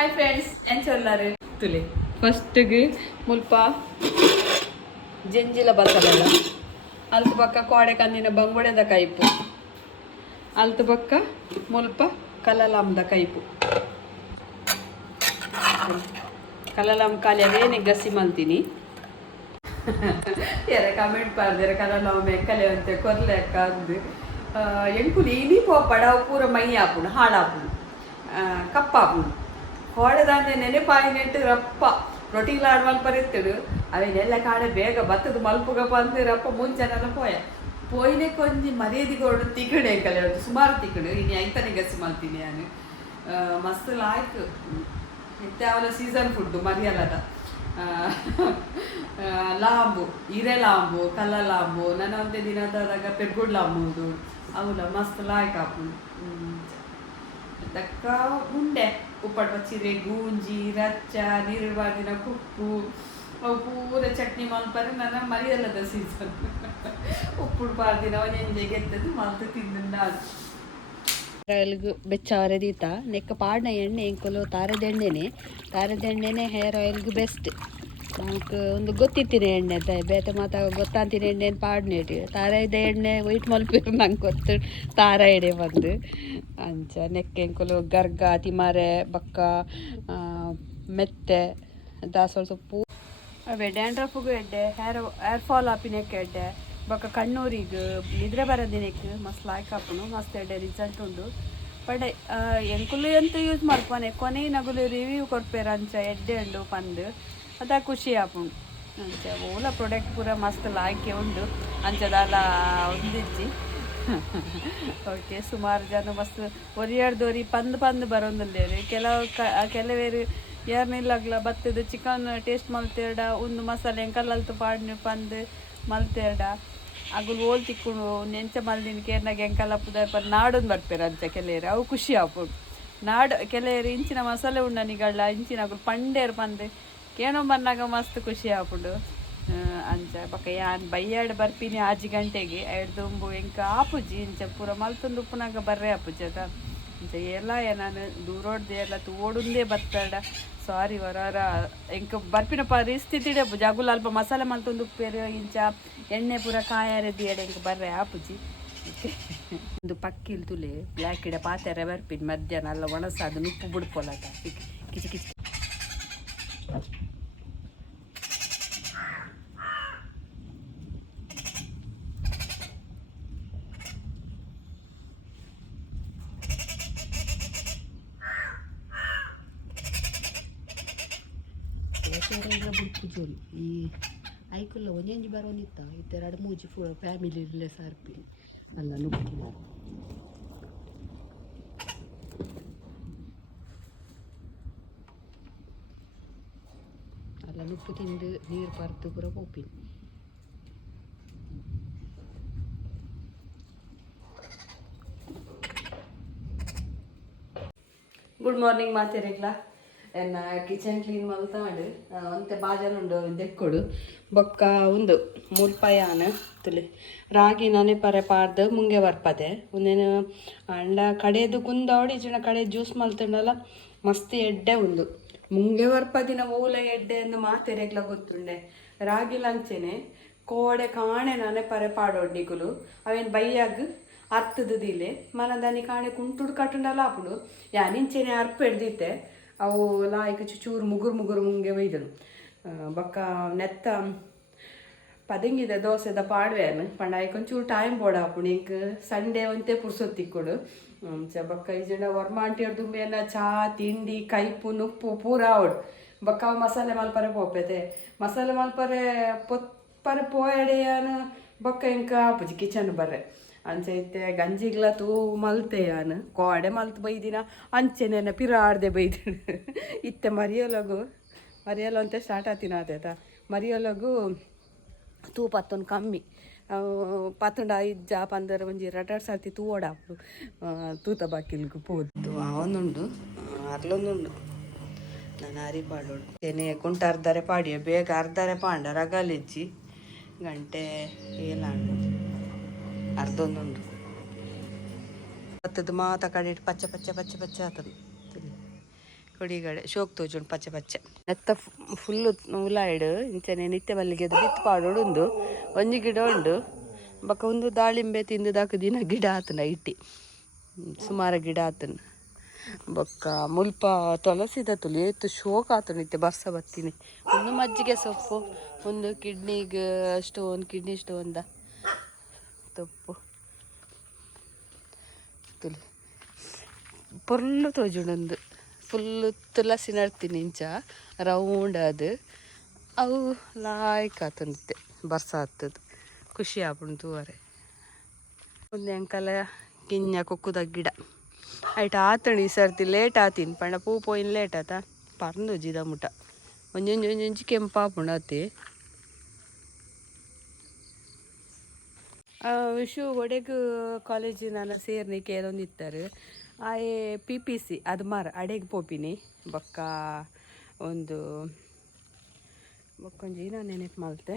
Hi friends ಏನು ಚೊಲ್ಲಾರು ತುಲಿ ಫಸ್ಟಿಗೆ ಮುಲ್ಪ ಜಂಜಿಲ ಬಸಲಲ್ಲ ಅಲ್ತು ಪಕ್ಕ ಕೋಡೆ ಕಂದಿನ ಬಂಗುಡೆದ ಕೈಪು ಅಲ್ತು ಪಕ್ಕ ಮುಲ್ಪ ಕಲಲಾಂದ ಕೈಪು ಕಲಲಾಂ ಕಾಲಿಯವೇನೆ ಗಸಿ ಮಲ್ತೀನಿ ಯಾರ ಕಮೆಂಟ್ ಪಾರ್ದಿರ ಕಲಲಾಂ ಎಕ್ಕಲೆ ಅಂತೆ ಕೊರ್ಲೆ ಅಕ್ಕ ಅಂದು ಎಂಕುಲು ಇನಿ ಪೋಪಡ ಪೂರ ಮೈ ಆಪುನು ಹಾಳಾಪುನು ಕಪ್ಪಾಪುನು ಕೋಡೆದಾಂದೆ ನೆನೆಪಾಯಿ ನೆಟ್ಟು ರಪ್ಪ ರೊಟ್ಟಿಗೆ ಆಡ್ ಮಲ್ಪರಿತ್ತಡು ಅವೇನೆಲ್ಲ ಕಾಡೆ ಬೇಗ ಬತ್ತದ ಮಲ್ಪುಗಪ್ಪ ಅಂತ ರಪ್ಪ ಮುಂಚೆನೆಲ್ಲ ಪೋಯಿನೆ ಕೊಂಚಿ ಮರ್ಯಾದಿಗೋಡು ತಿಕ್ಕಡೆ ಕಲೆ ಸುಮಾರು ತಿಕ್ಕಡು ಇನ್ನು ಐತನೇ ಗಸಿ ಮಲ್ತೀನಿ ನಾನು ಮಸ್ತ್ ಲಾಯ್ಕು ಮತ್ತೆ ಅವಳ ಸೀಸನ್ ಫುಡ್ಡು ಮರಿಯಲ್ಲದ ಲಾಂಬು ಹಿರೆ ಲಾಂಬು ಕಲ್ಲ ಲಾಂಬು ನನ್ನ ಒಂದೇ ದಿನದಾಗ ಪೆರ್ಗುಡ್ ಲಾಂಬುದು ಅವಳ ಮಸ್ತ್ ಲಾಯ್ಕ್ ಹಾಪು ದಕ್ಕ ಉಂಡೆ ಉಪ್ಪಟ್ಟು ಬಚ್ಚಿರೆ ಗೂಂಜಿ ರಚ್ಚ ನೀರುಳ್ವಾದಿನ ಕುಪ್ಪು ಅವು ಪೂರ ಚಟ್ನಿ ಮಲ್ಪರೆ ನನ್ನ ಮರಿಯಲ್ಲದ ಸೀಸನ್ ಉಪ್ಪುಡು ಪಾರ್ದಿನ ಅವನೆಂಜೆ ಗೆದ್ದದು ಮಲ್ತು ತಿಂದು ನಾನು ಆಯಿಲ್ಗೂ ಬೆಚ್ಚ ಆರೆದೀತ ನೆಕ್ಕ ಪಾಡ್ನ ಎಣ್ಣೆ ಎಂಕುಲು ತಾರದೆಣ್ಣೆನೇ ಹೇರ್ ಆಯಿಲ್ಗೂ ಬೆಸ್ಟ್ ನಮ್ಗೆ ಒಂದು ಗೊತ್ತಿತ್ತಿನ ಎಣ್ಣೆ ಅದ ಬೇತೆ ಮಾತಾಗ ಗೊತ್ತಾಂತಿನ ಎಣ್ಣೆ ಪಾಡ್ನೇಟಿ ತಾರದ ಎಣ್ಣೆ ವೈಟ್ ಮಲ್ಪಿರು ನಂಗೆ ಗೊತ್ತು ತಾರ ಎಡೆ ಬಂದು ಅಂಚ ನೆಕ್ಕ ಎಂಕುಲು ಗರ್ಗ ತಿಮಾರೆ ಬಕ್ಕ ಮೆತ್ತೆ ದಾಸವಾಳ ಸೊಪ್ಪು ಅವೇ ಡ್ಯಾಂಡ್ರಫ್ಗೂ ಎಡ್ಡೆ ಹೇರ್ ಫಾಲ್ ಆಪಿನಕ್ಕೆ ಎಡ್ಡೆ ಬೊಕ್ಕ ಕಣ್ಣೂರಿಗೆ ನಿದ್ರೆ ಬರೋದಿನಕ್ಕೆ ಮಸ್ತ್ ಲಾಯ್ಕ್ ಹಾಪುನು ಮಸ್ತ್ ಎಡ್ಡೆ ರಿಸಲ್ಟ್ ಉಂಡು ಬಟ್ ಎಂಕುಲು ಎಂತ ಯೂಸ್ ಮಲ್ಪನೆ ಕೊನೆ ನಗುಲು ರಿವ್ಯೂ ಕೊಡ್ಪೇರ ಅಂಚ ಎಡ್ಡೆ ಉಂಡು ಪಂದು ಅದ ಖುಷಿ ಆಪುಂಡು ಅಂಚ ಓಲ ಪ್ರಾಡಕ್ಟ್ ಪೂರ ಮಸ್ತ್ ಲಾಯ್ಕೆ ಉಂಡು ಅಂಚದಾಲ ಒಂದಿಜ್ಜಿ ಓಕೆ ಸುಮಾರು ಜನ ಮಸ್ತ್ ಒರಿಯಾಡ್ದೋರಿ ಪಂದು ಬರೋದಿಲ್ಲೇರಿ ಕೆಲವೇರು ಯಾರನ್ನಿಲ್ಲಾಗ್ಲ ಬತ್ತದ ಚಿಕನ್ ಟೇಸ್ಟ್ ಮಲ್ತೇಡ ಒಂದು ಮಸಾಲೆ ಎಂಕಲ್ಲಲ್ತು ಪಾಡ್ನಿ ಪಂದು ಮಲ್ತೇಡ ಅಗುಲು ಓಲ್ ತಿಕ್ಕೊಂಡು ನೆಂಚ ಮಲ್ದಿನ ಕೇರ್ನಾಗ ಎಂಕಲ್ಲ ಪುದಾರ್ ಪರ್ ನಾಡೊಂದು ಬರ್ಪೇರ ಅಂಚ ಕೆಲೇರು ಅವು ಖುಷಿ ಆಪುಡು ನಾಡು ಕೆಲೇರು ಇಂಚಿನ ಮಸಾಲೆ ಉಂಡನಿಗಳ ಇಂಚಿನ ಅಗುಲು ಪಂಡೇರು ಪಂದು ಕೇಣೋ ಬಂದಾಗ ಮಸ್ತ್ ಖುಷಿ ಆಪುಡು ಅಂಚ ಬಕ್ಕ ಯಾನ್ ಬೈಯಾಡ್ ಬರ್ಪಿನಿ 6 ಗಂಟೆಗೆ ಎಡ್ದುಂಬು ಎಂಕ ಆಪುಜಿ ಇಂಚ ಪೂರ ಮಲ್ತೊಂದು ಉಪ್ಪುನಾಗ ಬರ್ರೆ ಆಪುಜಿ ಅದ ಇಂಚ ಎಲ್ಲ ನಾನು ದೂರೋಡ್ದೆ ಎಲ್ಲ ತೋಡುಂದೇ ಬತ್ತಾಡ ಸಾರಿ ವರಾರ ಎಂಕ ಬರ್ಪಿನ ಪರಿಸ್ಥಿತಿಡೆ ಪೂಜೆ ಅಗುಲ ಅಲ್ಪ ಮಸಾಲೆ ಮಲ್ತೊಂದು ಉಪ್ಪೇರು ಇಂಚ ಎಣ್ಣೆ ಪೂರ ಕಾಯಾರದಿ ಎಡೆ ಎಂಕ ಬರ್ರೆ ಆಪುಜಿ ಒಂದು ಪಕ್ಕಿಲ್ ತುಲೆ ಬ್ಲ್ಯಾಕ್ ಇಡ ಪಾತೆರೆ ಬರ್ಪಿನಿ ಮಧ್ಯಾಹ್ನ ಎಲ್ಲ ಒಣಸ ಅದು ಉಪ್ಪು ಬಿಡ್ಕೊಳತ ಕಿಚಿ ಕಿಚಿ ಬಿಡ್ಪುಜೋಲಿ ಈ ಐಕುಲ್ಲ ಒಂಜಿ ಬರೋನಿತ್ತ ಇತ್ತೆರಡು ಮೂಜಿ ಫ್ಯಾಮಿಲಿ ಇರಲೇ ಸಾರ್ಪಿ ಅಲ್ಲ ನುಗ್ಗಿನ ಅಲ್ಲ ನುಪ್ಪು ತಿಂದು ನೀರು ಪರ್ತು ಪೂರ ಹೋಪಿನಿ ಗುಡ್ ಮಾರ್ನಿಂಗ್ ಮಾತೇರಿಗ್ಲ ಎನ್ನ ಕಿಚನ್ ಕ್ಲೀನ್ ಮಲ್ತಾಡು ಒಂತೆ ಬಾಜನುಂಡು ದೆಕ್ಕೊಡು ಬೊಕ್ಕ ಉಂದು ಮುಲ್ಪಯಾನ ತುಲಿ ರಾಗಿ ನನೆ ಪರೆ ಪಾರ್ದು ಮುಂಗೆ ಬರ್ಪದೆ ಒಂದೇನು ಅಂಡ ಕಡೆದು ಕುಂದವಡಿ ಇಜಿನ ಕಡೆ ಜ್ಯೂಸ್ ಮಲ್ತಂಡಲ್ಲ ಮಸ್ತ್ ಎಡ್ಡೆ ಉಂದು ಮುಂಗೆ ಬರ್ಪದಿನ ಓಲ ಎಡ್ಡೆ ಅಂದು ಮಾತೆರೆಗ್ಲ ಗೊತ್ತುಂಡೆ ರಾಗಿ ಲಂಚೆನೆ ಕೋಡೆ ಕಾಣೆ ನನೆ ಪರೆ ಪಾಡೊಡ್ಡಿಗುಲು ಅವೇನು ಬೈಯಾಗ ಅರ್ತದ ದಿಲೆ ಮನದಾನಿ ಕಾಣೆ ಕುಂಟುಡು ಕಟ್ಟುಂಡಲ್ಲ ಆಪುಡು ಯಾನಿಂಚೆನೆ ಅರ್ಪ ಹಿಡ್ದಿತ್ತೆ ಅವು ಲಾಯ್ಕ ಚೂರು ಮುಗುರು ಮುಂಗೆ ಒಯ್ದನು ಬೊಕ್ಕ ನೆತ್ತ ಪದಂಗಿದ ದೋಸೆದ ಪಾಡ್ವೇನು ಪಂಡ ಒಂಚೂರು ಟೈಮ್ ಬೋಡಾಪುಡು ಇಂಕ ಸಂಡೇ ಒಂತೆ ಪುರ್ಸೊತ್ತಿಕ್ಕೊಡು ಬೊಕ್ಕ ಈಜನ ವರ್ಮಾಂಟಿಯರ್ ದುಂಬೇನ ಚಾ ತಿಂಡಿ ಕೈಪು ನುಪ್ಪು ಪೂರ ಆವಡು ಬೊಕ್ಕ ಅವು ಮಸಾಲೆ ಮಲ್ಪರೆ ಪೋಪೆತೆ ಮಸಾಲೆ ಮಲ್ಪರೆ ಪೊತ್ಪರೆ ಪೋಯಡೆಯಾನು ಬೊಕ್ಕ ಇಂಕ ಆಪುಜಿ ಕಿಚನ್ ಬರ್ರೆ ಅಂಚೈತೆ ಗಂಜಿಗ್ಲ ತೂ ಮಲ್ತೆಯಾನು ಕೋಡೆ ಮಲ್ತು ಬೈದಿನ ಅಂಚೆನೇನ ಪಿರಾಡ್ದೆ ಬೈದಿನ ಇತ್ತೆ ಮರಿಯೊಲಗು ಅಂತ ಸ್ಟಾರ್ಟ್ ಆತಿನ ಆತೈತ ಮರಿಯೊಲಗು ತೂ ಪತ್ತೊಂದು ಕಮ್ಮಿ ಪತ್ತೊಂಡು 5 15 ಒಂಜಿ 2 ಸರ್ತಿ ತೂ ಓಡಾಪು ತೂತ ಬಾಕಿಲ್ಗು ಪೋದು ಅವನುಂಡು ಅರ್ಲೊಂದುಂಡು ನಾನು ಅರಿಪಾಡೋಡು ತೆನೆ ಕುಂಟ ಅರ್ಧರೆ ಪಾಡಿಯ ಬೇಗ ಅರ್ಧರೆ ಪಾಂಡ ರಗಲೆಜ್ಜಿ ಗಂಟೆ ಏಲಾಂಡು ಅರ್ಧೊಂದುಂಡು ಬತ್ತದ ಮಾತ ಕಡೆ ಪಚ್ಚ ಆತದು ಹುಡಿಗಡೆ ಶೋಕ್ ತೋಜುಂಡು ಪಚ್ಚೆ ಪಚ್ಚೆ ನೆತ್ತ ಫುಲ್ಲು ಉಲಾಯ್ಡು ಇಂಚನೆ ನಿತ್ಯ ಮಲ್ಲಿಗೆ ಅದು ಬಿತ್ತು ಪಾಡೋಡು ಉಂದು ಒಂಜಿ ಗಿಡ ಉಂಡು ಬೊಕ್ಕ ಒಂದು ದಾಳಿಂಬೆ ತಿಂದುದಾಕ ದಿನ ಗಿಡ ಆತನ ಇಟ್ಟಿ ಸುಮಾರು ಗಿಡ ಆತನ ಬೊಕ್ಕ ಮುಲ್ಪ ತುಳಸಿದ ತುಲಿ ಏತು ಶೋಕ್ ಆತನ ನಿತ್ಯ ಬರ್ಸ ಬತ್ತೀನಿ ಒಂದು ಮಜ್ಜಿಗೆ ಸೊಪ್ಪು ಒಂದು ಕಿಡ್ನಿಗೆ ಕಿಡ್ನಿ ಸ್ಟೋನ್ದ ತೊಪ್ಪು ತುಲಿ ಪೊರ್ಲು ತೋಜುಂಡು ಫುಲ್ಲು ತುಳಸಿ ನಡ್ತೀನಿ ಇಂಚ ರೌಂಡ್ ಅದು ಅವು ಲಾಯ್ಕ್ ಆತನಿತ್ತೆ ಬರ್ಸ ಆಗ್ತದೆ ಖುಷಿ ಆಪುಂಡು ತೂವರೆ ಒಂದು ಅಂಕಲ ಗಿಂಜ ಕೊಕ್ಕುದ ಗಿಡ ಆಯ್ತು ಆತಣಿ ಸರ್ತಿ ಲೇಟ್ ಆತೀನಿ ಪಂಡ ಪೂ ಪೋಯಿನ ಲೇಟ್ ಆತ ಪರ್ಂದು ಜಿದ ಮುಟ ಒಂಜೊಂಜಿ ಕೆಂಪಾಪುಂಡು ಅತಿ ವಿಶು ಒಡೆಗು ಕಾಲೇಜ್ ನಾನು ಸೇರ್ನಿಕೆ ಏನೊಂದು ಇತ್ತಾರೆ ಆಯೆ PPC ಅದು ಮಾರ ಅಡೆಗೆ ಪೋಪಿನಿ ಬೊಕ್ಕ ಒಂದು ಬೊಕ್ಕೊಂಜಿ ನಾನು ನೆನಪು ಮಲ್ತೆ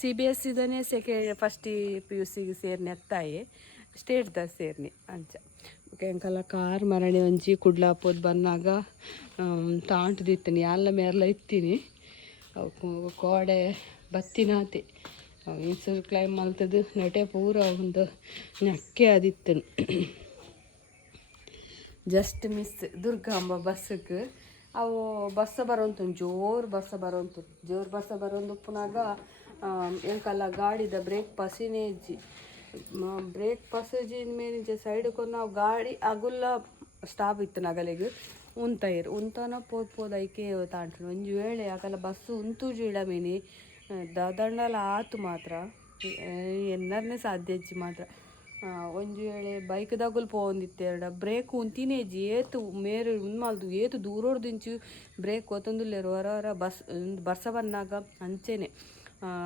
CBSE ಇದನ್ನೇ ಫಸ್ಟ್ PUC ಸೇರ್ನಿ ಅತ್ತಾಯಿ ಸ್ಟೇಟ್ದ ಸೇರ್ನಿ ಅಂಚ ಎಂಕಲ್ಲ ಕಾರ್ ಮರಣಿ ಒಂಜಿ ಕುಡ್ಲಾಪೋದು ಬಂದಾಗ ತಾಂಟು ದಿತ್ತೀನಿ ಎಲ್ಲ ಮೇರ್ಲ ಇತ್ತೀನಿ ಕೋಡೆ ಬತ್ತಿನಾತಿ ಇನ್ಸೂರ್ ಕ್ಲೈಮ್ ಮಲ್ತದು ನೆಟೆ ಪೂರ ಒಂದು ನಕ್ಕೆ ಆದಿತ್ತನು ಜಸ್ಟ್ ಮಿಸ್ ದುರ್ಗಾಂಬ ಬಸ್ಸಕ್ಕೆ ಅವು ಬಸ್ಸ ಬರೋಂತು ಜೋರು ಬಸ್ಸ ಬರೋಂದು ಪುನಾಗ ಎಂಕಲ್ಲ ಗಾಡಿದ ಬ್ರೇಕ್ ಪಸಿನೇಜಿ ಬ್ರೇಕ್ ಪಸೇಜಿನ ಮೇಲೆ ಸೈಡ್ಗೆ ನಾವು ಗಾಡಿ ಅಗುಲ್ಲ ಸ್ಟಾಪ್ ಇತ್ತು ನಗಲಿಗೆ ಉಂತನ ಪೋದ ಐಕೆ ತಾಂಟು ಒಂಜು ವೇಳೆ ಆಗಲ್ಲ ಬಸ್ಸು ಉಂತು ಜೀಡ ಮೀನಿ ದಂಡಲ ಆತು ಮಾತ್ರ ಎನ್ನರನೇ ಸಾಧ್ಯ ಇಜ್ಜಿ ಮಾತ್ರ ಒಂಜು ವೇಳೆ ಬೈಕ್ದಾಗಲ್ ಪೋಂದಿತ್ತೆರಡ ಬ್ರೇಕ್ ಉಂತಿನೇಜಿ ಏತು ಮೇರು ಉನ್ಮಾಲ್ದು ಏತು ದೂರೋಡ್ದಿಂಚು ಬ್ರೇಕ್ ಒತ್ತೊಂದುಲ್ಲೇರು ಹೊರ ಬರ್ಸ ಬಂದಾಗ ಅಂಚೆನೆ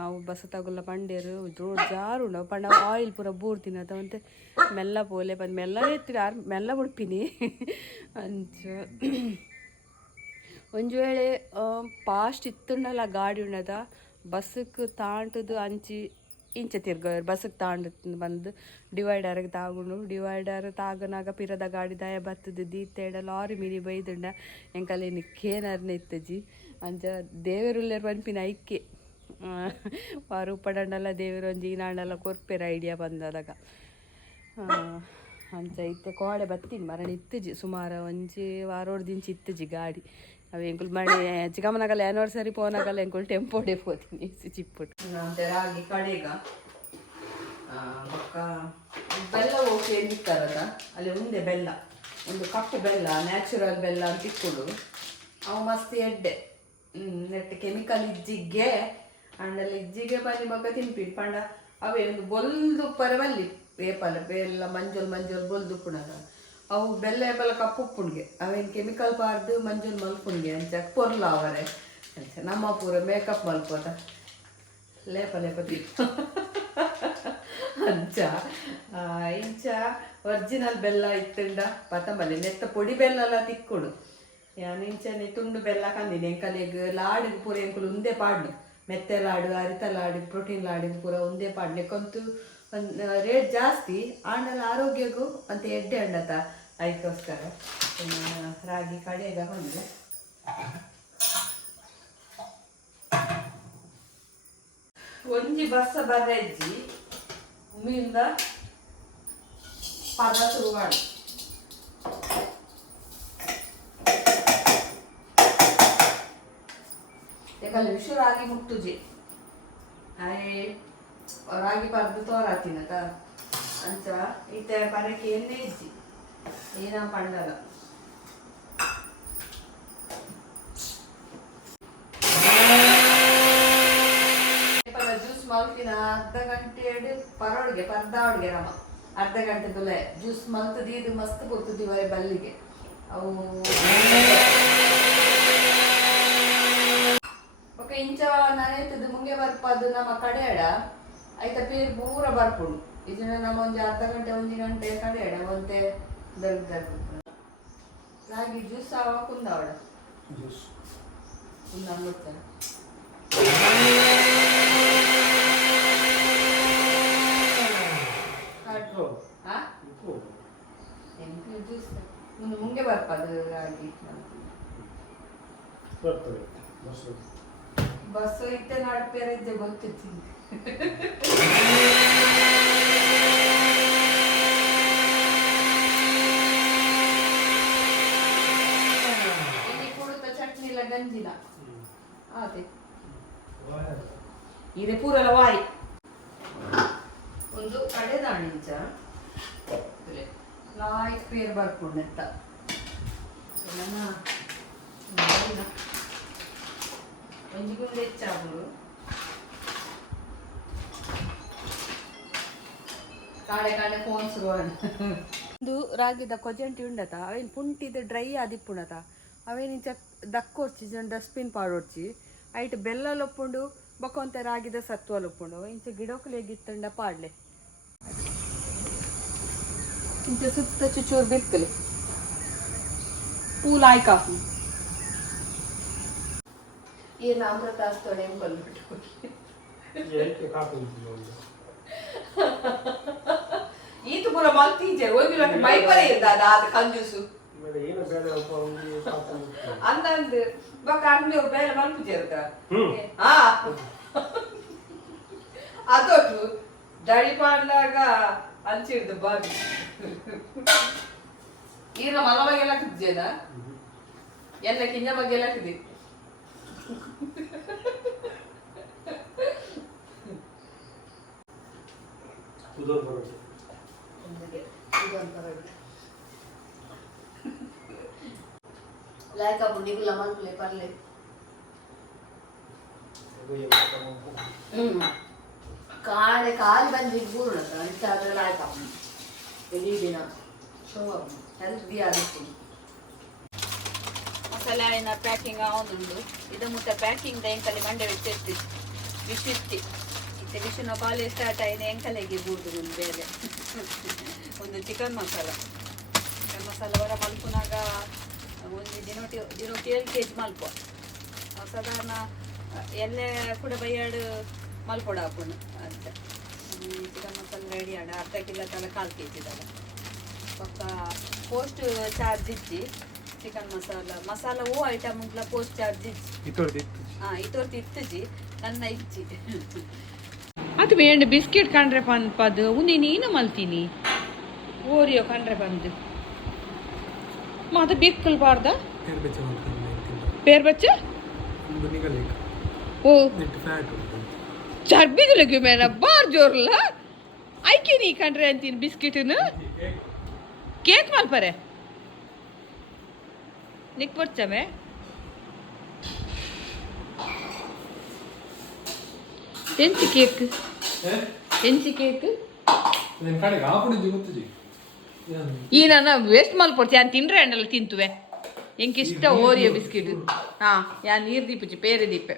ಅವು ಬಸ್ ತಗೊಲ್ಲ ಪಂಡೇರು ರೋಡ್ ಜಾರುಂಡು ಪಂಡ ಆಯಿಲ್ ಪೂರ ಬೂರ್ತೀನಿ ಅದಂತೆ ಮೆಲ್ಲ ಪೋಲೆ ಬಂದು ಮೆಲ್ಲ ಎತ್ತಿರ ಮೆಲ್ಲ ಬಿಡ್ಪಿನಿ ಅಂಚ ಒಂಜು ವೇಳೆ ಫಾಸ್ಟ್ ಇತ್ತುಂಡಲ್ಲ ಗಾಡಿ ಉಂಡದ ಬಸ್ಸಕ್ಕೆ ತಾಂಟದು ಅಂಚಿ ಇಂಚೆ ತಿರ್ಗೋರು ಬಸ್ಸಿಗೆ ತಾಂಡು ಬಂದು ಡಿವೈಡರ್ಗೆ ತಾಗುಂಡು ಡಿವೈಡರ್ ತಾಗನಾಗ ಪಿರದ ಗಾಡಿ ದಯ ಬತ್ತದು ದೀತೆಡ ಲಾರಿ ಮಿನಿ ಬೈದುಂಡ ಎಂಕಲ್ಲಿ ನಿಕ್ಕೇನರ್ನ ಇತ್ತಜಿ ಅಂಚ ದೇವರುಲ್ಲೇರು ಪನ್ಪಿನ ಐಕ್ಕೆ ವಾರು ಉಪ್ಪಡಂಡಲ್ಲ ದೇವರು ಒಂಜಿ ಈನಾಂಡಲ್ಲ ಕೊರ್ಪೆರ ಐಡಿಯಾ ಬಂದದಾಗ ಅಂಚ ಇತ್ತೆ ಕೋಡೆ ಬತ್ತೀನಿ ಮರಣ ಇತ್ತಜಿ ಸುಮಾರು ಒಂಜಿ ವಾರೋಡ್ದಿಂಚಿ ಇತ್ತಜಿ ಗಾಡಿ ಅವು ಎಂಕುಲು ಮಣಿ ಚಿಕ್ಕಮ್ಮನಾಗಲ್ಲ ಆ್ಯನಿವರ್ಸರಿ ಪೋನಾಗಲ್ಲ ಎಂಕುಲು ಟೆಂಪೋಡೆ ಪೋತೀನಿ ಚಿಪ್ಪುಟ್ಟು ರಾಗಿ ಕಡೆಗ ಬೊಕ್ಕ ಬೆಲ್ಲ ಓಕೆ ಎಂದಿತ್ತಾರದ ಅಲ್ಲಿ ಉಂಡೆ ಬೆಲ್ಲ ಒಂದು ಕಪ್ಪು ಬೆಲ್ಲ ನ್ಯಾಚುರಲ್ ಬೆಲ್ಲ ಅಂತ ಇಟ್ಕೊಂಡು ಅವು ಮಸ್ತ್ ಎಡ್ಡೆ ನೆಟ್ ಕೆಮಿಕಲ್ ಇಜ್ಜಿಗೆ ಅಂಡಲ್ಲಿ ಇಜ್ಜಿಗೆ ಬನ್ನಿ ಬೊಕ್ಕ ತಿನ್ಪಿಡ್ ಪಂಡ ಅವೇ ಒಂದು ಬೊಲ್ದುಪ್ಪರೆ ಬಲ್ಲಿ ಬೇಪಲ್ಲ ಬೆಲ್ಲ ಮಂಜೋಲ್ ಬೊಲ್ದುಪ್ಪುಣದ ಅವು ಬೆಲ್ಲ ಎಬ್ಬಲ ಕಪ್ಪುಪ್ಪುಣ್ಗೆ ಅವೇನು ಕೆಮಿಕಲ್ ಪಾರ್ದು ಮಂಜೂರು ಮಲ್ಪುಣ್ಗೆ ಅಂಚ ಪೊರ್ಲ ಅವರೇ ಅಂಚ ನಮ್ಮ ಪೂರ ಮೇಕಪ್ ಮಲ್ಪೋದ ಲೇಪ ಅಂಚ ಇಂಚ ಒರಿಜಿನಲ್ ಬೆಲ್ಲ ಇತ್ತುಂಡ ಪತಂಬಲ್ಲಿ ನೆತ್ತ ಪೊಡಿ ಬೆಲ್ಲ ಎಲ್ಲ ತಿಕ್ಕೊಡು ಯಾನು ಇಂಚನೆ ತುಂಡು ಬೆಲ್ಲ ಕಂದಿನಿ ಎಂಕಲಿಗೆ ಲಾಡಿಗೆ ಪೂರ ಎಂಕುಲು ಉಂದೇ ಪಾಡ್ನು ಮೆತ್ತೆ ಲಾಡು ಅರಿತ ಲಾಡು ಪ್ರೋಟೀನ್ ಲಾಡಿಗೆ ಪೂರ ಒಂದೇ ಪಾಡ್ಲಿಕ್ಕಂತೂ ಒಂದು ರೇಟ್ ಜಾಸ್ತಿ ಆಂಡಲ ಆರೋಗ್ಯಗೂ ಅಂತ ಎಡ್ಡೆ ಅಂಡತ ಅದಕ್ಕೋಸ್ಕರ ರಾಗಿ ಕಡೆಗ ಬಂದು ಒಂಜಿ ಬಸ್ಸ ಬರ್ರಜ್ಜಿ ಉಮ್ಮಿಂದ ಪದ ಶುರುವಾಡು ಯಾಕಂದ್ರೆ ವಿಷು ರಾಗಿ ಮುಟ್ಟುಜಿ ಅರೆ ರಾಗಿ ಪರ್ದು ತೋರಾತಿನತ ಅಂಚ ಇತ್ತೆ ಪರಕ್ಕೆ ಎಣ್ಣೆ ಇಜ್ಜಿ ಏನ ಪಂಡಲ ಜ್ಯೂಸ್ ಮಲ್ತಿನ ಅರ್ಧ ಗಂಟೆ ಪರೋಡ್ಗೆ ಪರ್ದಾವಡ್ಗೆ ರಮ ಅರ್ಧ ಗಂಟೆ ತುಲೆ ಜ್ಯೂಸ್ ಮಲ್ತದಿ ಇದು ಮಸ್ತ್ ಕೊಡ್ತಿದ್ದೀವರೆ ಬಲ್ಲಿಗೆ ಅವು ಓಕೆ ಇಂಚ ನಾನೇತದು ಮುಂಗೆ ಬರ್ಪದು ನಮ್ಮ ಕಡೆಯಡ ಆಯ್ತ ಪೇರು ಪೂರ ಬರ್ಪುಡು ಇದನ್ನ ನಮ್ಮ ಒಂದು ಅರ್ಧ ಗಂಟೆ 1 ಗಂಟೆ ಕಡೆಯಡ ಒಂತೆ ರಾಗಿ ಜ್ಯೂಸ್ ಆವ ಕುಂದಾವಡ ಜ್ಯೂಸ್ ಕುಂದ ಜ್ಯೂಸ್ ಒಂದು ಮುಂಗೆ ಬರ್ಪದು ರಾಗಿ ಬರ್ತದೆ ಬಸ್ ಇತ್ತೆ ನಡ್ಪೇರ ಇದ್ದೆ ಗೊತ್ತಿತ್ತು ಕೊಡುತ್ತ ಚಟ್ನಿ ಇಲ್ಲ ಗಂಜಿನ ಅದೇ ಇದೆ ಪೂರಲ ವಾಯಿ ಒಂದು ಕಡೆದಾಣಿಂಚ ಲಾಯಕ್ ಪೇರ್ ಬರ್ಕೊಂಡೆತ್ತ ಒಂಜಿಗೊಂದು ಹೆಚ್ಚಾದ್ರು ಕಾಡೆ ಕಾಡೆ ಫೋನ್ ಶುರು ಒಂದು ರಾಗಿದ ಕೊಜಂಟಿ ಉಂಡತ ಅವೇನು ಪುಂಟಿದ ಡ್ರೈ ಆದಿಪ್ಪುಣತ ಅವೇನು ದಕ್ಕೊರ್ಚಿ ಡಸ್ಟ್ಬಿನ್ ಪಾಡೋಡ್ಚಿ ಐಟ್ ಬೆಲ್ಲ ಲೊಪ್ಪುಂಡು ಬೊಕೊಂತ ರಾಗಿದ ಸತ್ವ ಲೊಪ್ಪುಂಡು ಇಂಚ ಗಿಡೋಕ್ಲೆ ಗಿತ್ತಂಡ ಪಾಡ್ಲೆ ಇಂಚ ಸುತ್ತ ಚುಚ್ಚೂರು ಬಿತ್ತಲೆ ಪೂಲಾಯ್ ಕಾಫಿ ಏನು ಅಮೃತ ಅಸ್ತೋಡೆ ಬಂದ್ಬಿಟ್ಟು ಈತು ಪೂರ ಮಲ್ತೀಜೆ ಒಂದು ಮೈಪರೆ ಇದ್ದಾದ ಅದು ಕಂಜೂಸು ಅಂದಂದು ಬೊಕ್ಕ ಅಂಗಡಿ ಬೇರೆ ಮಲ್ಪುಜೇರ್ತ ಹಾ ಅದೊಟ್ಟು ದಡಿ ಪಾಡ್ದಾಗ ಹಂಚಿಡ್ದು ಬಾಗಿ ಈರ ಮಲ ಬಗ್ಗೆ ಎಲ್ಲ ಕುಜ್ಜೇನ ಎಲ್ಲ ಕಿಂಜ ಬಗ್ಗೆ ಎಲ್ಲ ಕುದಿ लायक आपण निघला म्हणले परले काळे काल बंदी पूर्ण आणि चादर लायक आपण तेली बिना सो हेल्थ दिया दिसतो ಮಸಾಲೆ ಐನ ಪ್ಯಾಕಿಂಗ್ ಆವೊಂದುಂಡು ಇದು ಮುಟ್ಟ ಪ್ಯಾಕಿಂಗ್ ದ ಎಂಕಲೆ ಮಂಡೆ ವಿಸಿತ್ತಿ ಇತ್ತೆ ವಿಷಯ ಕಾಲೇಜ್ ಸ್ಟಾರ್ಟ್ ಆಯ್ತು ಎಂಕಲೆಗೆ ಬೂದು ಬೇರೆ ಒಂದು ಚಿಕನ್ ಮಸಾಲ ಹೊರ ಮಲ್ಪುನಾಗ ಒಂದು ದಿನೊಟ್ಟಿ 7 kg ಮಲ್ಪ ಸಾಧಾರಣ ಎಣ್ಣೆ ಕೂಡ ಬೈಯಾಡು ಮಲ್ಪೊಡ ಹಾಕೊಂಡು ಅಂತ ಚಿಕನ್ ಮಸಾಲ ರೆಡಿ ಆಡ ಅರ್ಧ ಕಿಲೋ ತಲ 1/4 kg ಇದ್ದಾವೆ ಪಕ್ಕ ಪೋಸ್ಟ್ ಚಾರ್ಜ್ ಇಚ್ಚಿ ಚಿಕನ್ ಮಸಾಲ ಹೂ ಐಟಮ್ ಉಂಟ್ಲ ಪೋಸ್ಟ್ ಚಾರ್ಜ್ ಇಚ್ಚಿ ಇತ್ತೋರ್ತಿ ಇತ್ತಜಿ ನನ್ನ ಇಚ್ಚಿ ಅದು ಬೇಂಡ ಬಿಸ್ಕೆಟ್ ಕಂಡ್ರೆ ಪಂಪದು ಉಂದಿ ನೀನು ಮಲ್ತೀನಿ ಓರಿಯೋ ಕಂಡ್ರೆ ಬಂದು ಮಾತ ಬಿಕ್ಕಲ್ ಬಾರ್ದ ಪೇರ್ ಬಚ್ಚ ಓ ಚರ್ಬಿದು ಲಗಿ ಮೇನ ಬಾರ್ ಜೋರ್ಲ ಐಕೆ ನೀ ಕಂಡ್ರೆ ಅಂತೀನಿ ಬಿಸ್ಕೆಟ್ನ ಕೇಕ್ ಮಲ್ಪರೆ ನಿಕ್ ಬರ್ಚಮೆ ಎಂಚಿ ಕೇಕ್ ಈ ನಾನು ವೇಸ್ಟ್ ಮಲ್ಪಡ್ತಿ ನಾನು ತಿನ್ರೆ ಅಂಡಲ್ಲ ತಿಂತುವೆ ಎಂಗೆ ಇಷ್ಟ ಓರಿಯೋ ಬಿಸ್ಕಿಟ್ ಹಾ ಯಾನ್ ನೀರು ದೀಪಚ್ಚಿ ಪೇರೆ ದೀಪೆ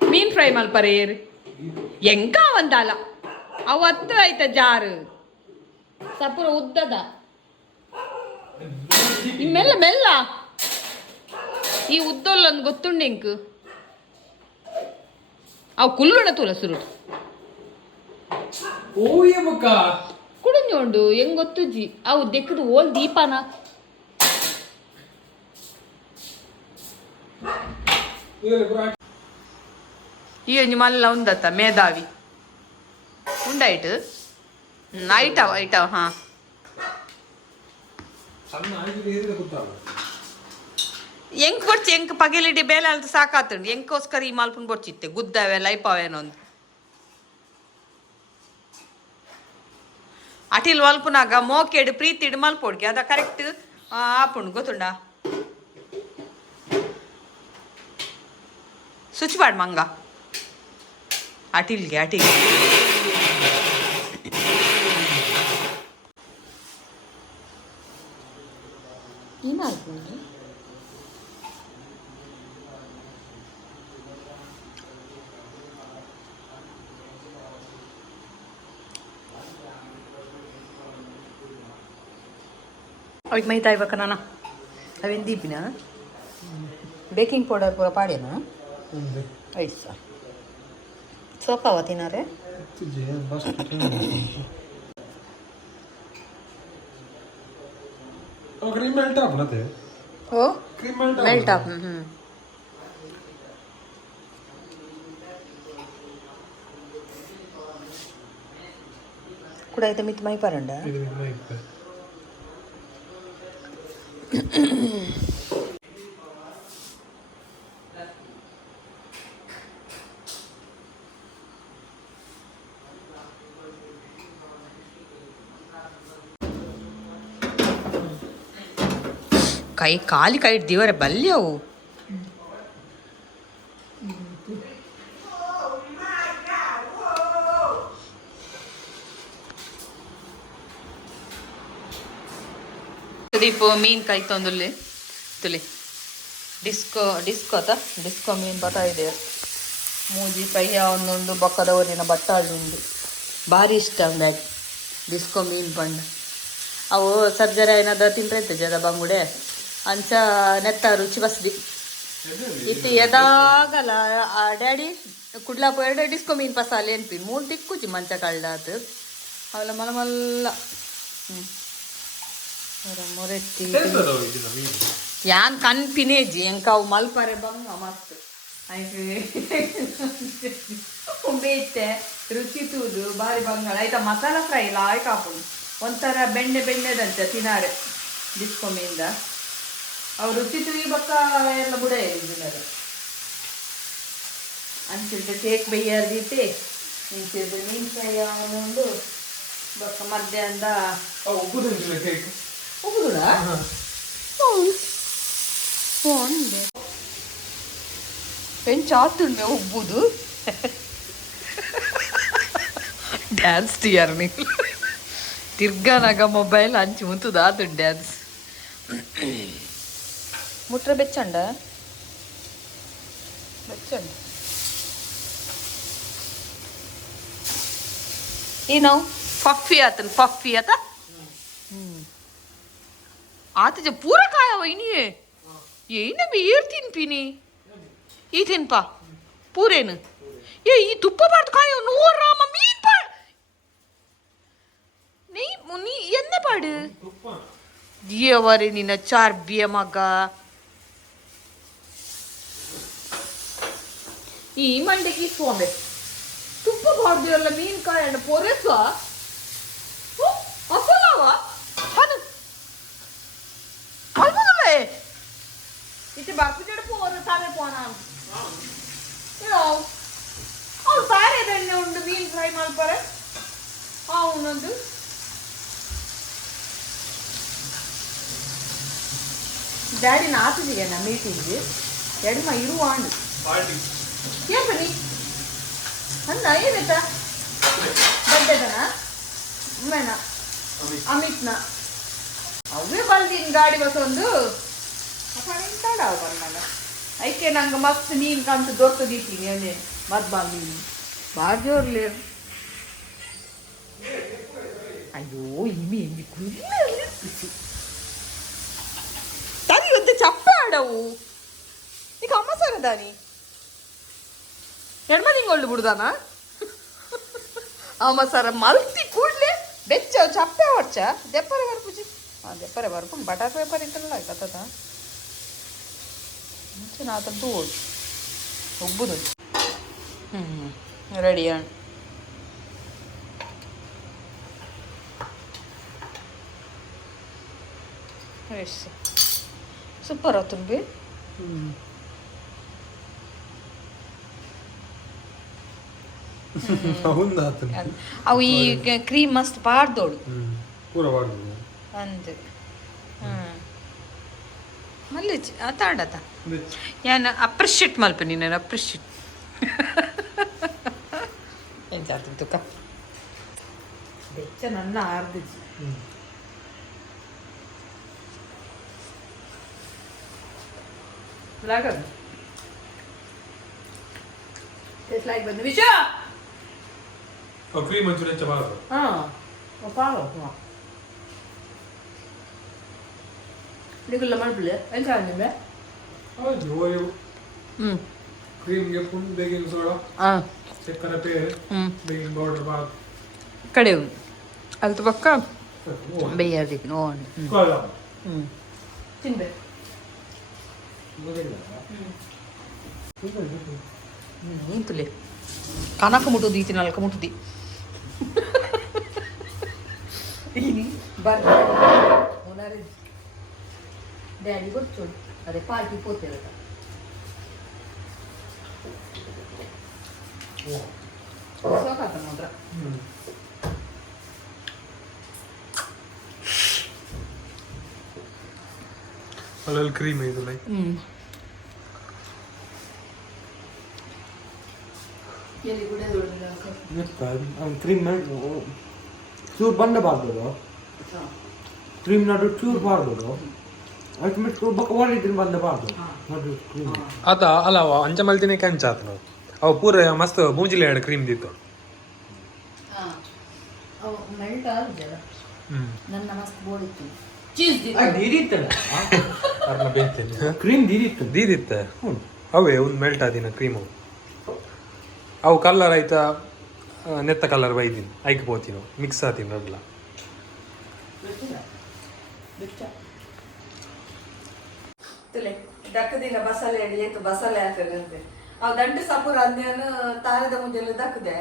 ಮೀನ್ ಫ್ರೈ ಮಲ್ಪರೆ ಏರು ಎಂಕ ಒಂದಲ್ಲ ಅವತ್ತು ಆಯ್ತ ಜಾರು ಸಪುರ ಉದ್ದದ ಮೆಲ್ಲ ಮೆಲ್ಲ ಈ ಉದ್ದೊಲ್ಲೊಂದು ಗೊತ್ತುಂಡು ಎಂಕ್ ಅವು ಕುಲ್ಲುಣ ತುಲಸುರು ಕುಡಿഞ്ഞോണ്ട് ಹೆಂಗ್ ಗೊತ್ತುಜಿ ಅವು ದೆಕ್ಕದು ಓಲ್ ದೀಪಾನ ಈ ಒಂಜಿ ಮಲ್ಲ ಉಂದತ್ತ ಮೇಧಾವಿ ಉಂಡಾಯ್ತು ಐಟವ ಹಾ ಎಂಕ್ ಬರ್ಚಿ ಎಂಕ್ ಪಗೆಲಿಡಿ ಬೇಲೆ ಅಲ್ದ ಸಾಕಾತುಂಡು ಎಂಕೋಸ್ಕರ ಈ ಮಾಲ್ಪುನ್ ಬರ್ಚಿತ್ತೆ ಗುದ್ದವೆ ಲೈಪವೇನೊಂದು ಅಟಿಲ್ ಮಲ್ಪುನಾಗ ಮೋಕೆಡು ಪ್ರೀತಿಡು ಮಲ್ಪೊಡ್ಗೆ ಅದ ಕರೆಕ್ಟ್ ಆಪುಂಡು ಗೊತ್ತುಂಡ ಸುಚ್ಬಾಡ್ ಮಂಗ ಅಟಿಲ್ಗೆ ಏನಾಗ್ಬೋದು ಅವಿಗೆ ಮೈತಾ ಇವಾಗ ನಾನ ಅವೇನು ದೀಪಿನ ಬೇಕಿಂಗ್ ಪೌಡರ್ ಪೂರ ಪಾಡೇನಾ ಐಸ ಸೋಪಾವ ತಿನ್ನಾರೆ क्रीम मेल्ट आप ना थे हो क्रीम मेल्ट मेल्ट आप ಕೂಡ ಐತೆ ಮಿತ್ ಮೈ ಪರಂಡ ಇದು ಇದು ಕೈ ಖಾಲಿ ಕೈ ಇಡ್ದೀವರೆ ಬಲ್ಲಿ ಅವು ದೀಪ ಮೀನು ಕೈ ತಂದುಲ್ಲಿ ತುಲಿ ಡಿಸ್ಕೋ ಮೀನು ಬರ್ತಾ ಇದೆ ಮೂಜಿ ಪಯ್ಯ ಒಂದೊಂದು ಬಕ್ಕದವರಿನ ಬಟ್ಟಾಳುಂಡು ಭಾರಿ ಇಷ್ಟ ಡ್ಯಾಡಿ ಡಿಸ್ಕೋ ಮೀನು ಪಂಡ ಅವು ಸರ್ಜರ ಏನಾದ ತಿಂತೈತೆ ಜದ ಬಂಗುಡೆ ಅಂಚ ನೆತ್ತ ರುಚಿ ಬಸ್ದಿ ಇತ್ತು ಎದಾಗಲ್ಲ ಡ್ಯಾಡಿ ಕುಡ್ಲಾಪ ಎರಡು ಡಿಸ್ಕೋ ಮೀನು ಪಸಾಲೆ ಅನ್ಪಿ ಮೂರು ತಿಕ್ಕುಚಿ ಮಂಚ ಕಳ್ದಾತು ಅವೆಲ್ಲ ಮಲ್ಲ ಮಲ್ಲ ಮೊರೆತ್ತಿ ಯಾನ್ ಕನ್ಪಿನೇಜಿ ಎಂಕ ಅವು ಮಲ್ಪರೆ ಬಂಗ ಮಸ್ತ್ ಬೇಯ್ತೆ ರುಚಿ ತೂದು ಬಾರಿ ಬಂಗಾಳ ಆಯ್ತಾ ಮಸಾಲ ಫ್ರೈ ಲಾಯ್ಕ್ ಹಾಕೊಂಡು ಒಂಥರ ಬೆಣ್ಣೆದಂತೆ ತಿನಾರೆ ಡಿಸ್ಕೋ ಮೀನ್ದ ಅವು ರುಚಿ ತುಯಿ ಬಕ್ಕ ಎಲ್ಲ ಬುಡ ಹೇಳಿದ್ದಾರೆ ಅಂಚಿಲ್ದೆ ಕೇಕ್ ಬೇಯ್ಯರ್ದೀತೆ ಇಂಚಿಲ್ದೆ ಮೀನು ಫ್ರೈ ಅವನೊಂದು ಬಕ್ಕ ಮಧ್ಯಾಹ್ನದ ಉಗುದುಡ ಒಂದೆ ಪೆಂಚಾತುಂಡೆ ಉಬ್ಬುದು ಡ್ಯಾನ್ಸ್ ಟಿಯರ್ ನೀವು ತಿರ್ಗಾನಾಗ ಮೊಬೈಲ್ ಹಂಚಿ ಮುಂತುದು ಆತು ಡ್ಯಾನ್ಸ್ ಮುಟ್ರೆ ಬೆಚ್ಚಂಡ ಈ ನಾವು ಪಫಿ ಆತ ಆತ ಪೂರ ಕಾಯವ ಇನಿಯೇ ಏನ ಏರ್ ತಿನ್ಪಿನಿ ಈ ತಿನ್ಪ ಪೂರೇನು ಈ ತುಪ್ಪ ಬಾರ್ದು ಕಾಯವ ನೂರಾಮ ಮೀನ್ ಪಾ ನೀ ಎನ್ನ ಪಾಡು ದಿಯವರೆ ನಿನ್ನ ಚಾರ್ಬಿಯ ಮಗ ಈ ಮಂಡೆಗೆ ಇಸ್ಕೊಂಡೆ ತುಪ್ಪ ಬಾರ್ದು ಎಲ್ಲ ಮೀನ್ ಕಾಯಣ್ಣ ಪೊರೆಸ ಅಸಲವ ಅಲ್ಬುದಲೇ ಇತ್ತೆ ಬಾಪು ಜಡ ಪೋರು ತಾವೇ ಪೋನ ಅವ್ರು ಸಾರೆ ಬೆಣ್ಣೆ ಉಂಡು ಮೀನ್ ಫ್ರೈ ಮಾಡ್ತಾರೆ ಅವನೊಂದು ಡ್ಯಾಡಿ ನಾತಿದೆಯಣ್ಣ ಮೀಟಿಂಗ್ ಎಡ್ಮ ಇರುವಾಂಡು ಏನ್ ಬನ್ನಿ ಅಣ್ಣ ಏನಾಯ್ತಾ ಬಡ್ಡೆದನ ಮೇನ ಅಮಿತ್ನ ಅವೇ ಬಲ್ದಿನ ಗಾಡಿ ಬಸ್ ಒಂದು ಇಂತಾಡ ಬಂದ ಐಕೆ ನಂಗೆ ಮಸ್ತ್ ನೀನು ಕಂತು ದೊರ್ತದೀತೀನಿ ಅದೇ ಮದ್ ಬಂದೀನಿ ಭಾಳ ಜೋರ್ಲಿ ಅಯ್ಯೋ ಇಮಿ ಎಮ್ಮಿ ಕುರಿಸಿ ತನಿ ಒಂದು ಚಪ್ಪೆ ಆಡವು ಈಗ ಅಮ್ಮ ಸರದಾನಿ ಎಡ್ಮ ನಿಂಗೊಳ್ಳು ಬಿಡುದಾನ ಅಮ್ಮ ಸರ ಮಲ್ತಿ ಕೂಡ್ಲೆ ಬೆಚ್ಚ ಚಪ್ಪೆ ಹೊಡ್ಚ ದೆಪ್ಪರೆ ಬರ್ಪುಜಿ ದೆಪ್ಪರೆ ಬರ್ಪು ಬಟಾಟ್ ಪೇಪರ್ ಇತ್ತಲ್ಲ ಕತ್ತದ ಮುಂಚೆ ನಾತದ್ದು ಓಡು ಒಬ್ಬುದು ರೆಡಿ ಅಣ್ಣ ಸೂಪರ್ ಆತು ಬಿ ಅವು ಈ ಕ್ರೀಮ್ ಮಸ್ತ್ ಪಾಡ್ದೋಡು ಅಂತೆ ಮಲ್ಲಿ ಆತಾಡತ ಏನು ಅಪ್ರಿಷಿಯೇಟ್ ಮಲ್ಪ ನೀನು ಅಪ್ರಿಷಿಯೇಟ್ ಏನು ಜಾರ್ತಿತ್ತು ಕ ಬೆಚ್ಚ ನನ್ನ ಆರ್ದಿದ್ದು लागल तेच लाईक बंद विषय क्रीम मंचुरियनच्या भागात हां पाव हां निघलं म्हटलं काय निमे क्रीम घेऊन बेकिंग सोडा चक्कर पेर बेकिंग पावडर भाग ಕಡೆ ಅಲ್ಲಿ ಬಕ್ಕ ಬೇಯರ್ದಿಕ್ಕೆ ನೋಡಿ ತಿನ್ಬೇಕು. ಇಂತಲೇ ಕನಕ ಮುಟ್ಟುದು ಈತಿ ನಾಲ್ಕು ಮುಟ್ಟುದಿ ಡ್ಯಾಡಿ ಗೊತ್ತು ಅದೇ ಪಾರ್ಟಿ ಪೋತಿರತ್ತ ಸೋಕಾತ ನೋಡ್ರ. ಅಲ್ಲಲ್ಲಿ ಕ್ರೀಮ್ ಇದಲ್ಲ. ಎಲ್ಲಿ ಗುಡ ಕ್ರೀಮ್ ಚೂರು ಬಂದಬಾರ್ದು, ಕ್ರೀಮ್ ನಡು ಚೂರು ಬಾರ್ದು, ಅದಕ್ಕೆ ಮಿಟ್ಟು ಬಕ್ಕ ಒಳ್ಳಿದ್ರೆ ಬಂದಬಾರ್ದು ನಡು ಕ್ರೀಮ್. ಆತ ಅಲ್ಲ ಅಂಚ ಮಲ್ತಿನೇ ಕಂಚ ಆತ ನಾವು ಅವು ಪೂರ ಮಸ್ತ್ ಮೂಜಿಲೆ ಎರಡು ಕ್ರೀಮ್ ದಿತ್ತು. ಮೆಲ್ಟ್ ಆಗುದಲ್ಲ ನನ್ನ ಮಸ್ತ್ ಬೋಡಿತ್ತು ಕ್ರೀಮ್ ದೀದಿತ್ತು ದೀದಿತ್ತ ಅವೇ ಒಂದು ಮೆಲ್ಟ್ ಆದಿನ ಕ್ರೀಮು ಅವು ಕಲರ್ ಆಯ್ತಾ ನೆತ್ತ ಕಲರ್ ಬೈದಿನ ಐಕ್ ಪೋತಿನ ಮಿಕ್ಸ್ ಆತಿನ ರಡ್ಲ ದಕ್ಕದಿನ ಬಸಳೆ ಏತು ಬಸಳೆ ಆಗ್ತದಂತೆ ಅವು ದಂಟು ಸಪುರ ಅಂದೇನು ತಾರದ ಮುಂಜೆಲ್ಲ ದಕ್ಕದೆ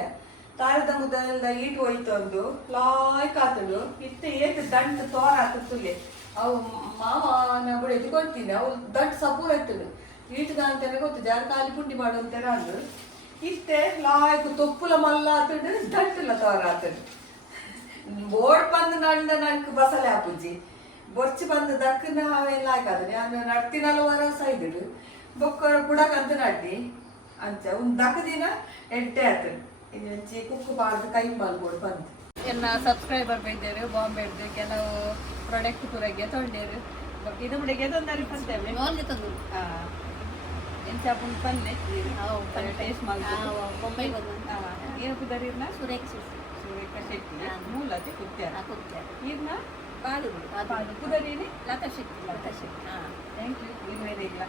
ತಾರದ ಮುದ್ದೆಲ್ಲ ಈಟು ಹೋಯ್ತು ಅಂದು ಲಾಯ್ ಕಾತಡು ಇತ್ತೆ ಏತು ದಂಟು ತೋರ ಹಾಕುತ್ತಲೆ ಅವು ಮಾವನ ಬುಡೈದು ಕೊಡ್ತೀನಿ ಅವು ದಂಟು ಸಪೂರ ಎತ್ತಡು ಈಟದ ಅಂತಾನೆ ಗೊತ್ತಿದೆ ಯಾರು ಖಾಲಿ ಪುಂಡಿ ಮಾಡು ಅಂತಾರೆ ಅಂದು ಇತ್ತೆ ಲಾಯ್ಕು ತೊಪ್ಪುಲ ಮಲ್ಲ ಆತಡು ದಂಟುಲ ತೋರ ಆತಡು ಬೋರ್ಡ್ ಬಂದು ನಂಡ ನಂಗೆ ಬಸಳೆ ಹಾಪುಜಿ ಬೊರ್ಚಿ ಬಂದು ದಕ್ಕನ ಅವೆಲ್ಲ ಹಾಕಾದ್ರೆ ನಾನು ನಡ್ತಿನಲ್ಲ ವರಸ ಇದ್ದಿಡು ಬೊಕ್ಕ ಬುಡಕಂತ ನಡ್ಡಿ ಅಂಚ ಒಂದು ದಕ್ಕದಿನ ಎಡ್ಡೆ ಆತಡು ಇನ್ನು ಹಚ್ಚಿ ಕುಕ್ಕು ಬಾರ್ದು ಕೈ ಬಾಲ್ಬೋದು ಬಂದು ಎಲ್ಲ ಸಬ್ಸ್ಕ್ರೈಬರ್ ಬೈದೇರು ಬಾಂಬೆಡ್ದು ಕೆಲವು ಪ್ರಾಡಕ್ಟ್ ಪೂರಗೆ ತೊಗೊಂಡೇರು ಇದು ಬಿಡಿಗೆ ತೊಂದರೆ ಬಂತೇವೆ ಎಂಚ ಪುಂಡು ಪಲ್ಲೆ ಟೇಸ್ಟ್ ಮಾಡಿ ಏನು ಕುದರಿರ್ನ ಸುರೇಖ ಶೆಟ್ಟಿ ಮೂಲತೆ ಕುತ್ಯಾರ ಇರ್ನ ಪಾಲು ಕುದರಿನಿ ಲತಾ ಶೆಟ್ಟಿ ಥ್ಯಾಂಕ್ ಯು ಇನ್ವೇದೇ ಇಲ್ಲ